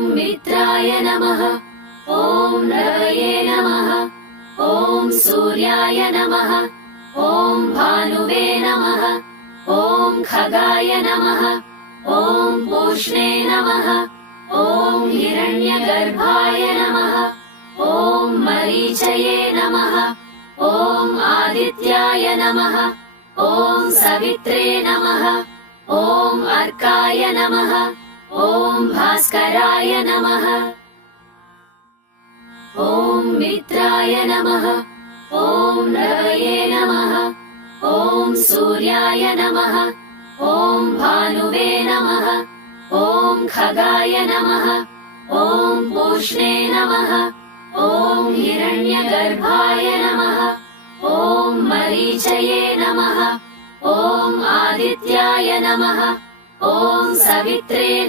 मित्राय नमः। ॐ रवये नमः। ॐ सूर्याय नमः। ॐ भानुवे नमः। ॐ खगाय नमः। ॐ पूष्णे नमः। ॐ हिरण्यगर्भाय नमः। ॐ मरीचये नमः। ॐ आदित्याय नमः। ॐ सवित्रे नमः। ॐ अर्काय नमः। ॐ भास्कराय नमः। ॐ मित्राय नमः। ॐ रवये नमः। ॐ सूर्याय नमः। ॐ भानुवे नमः। ॐ खगाय नमः। ॐ पूष्णे नमः। ॐ हिरण्यगर्भाय नमः। ॐ मरीचये नमः। ॐ आदित्याय नमः। ॐ सवित्रे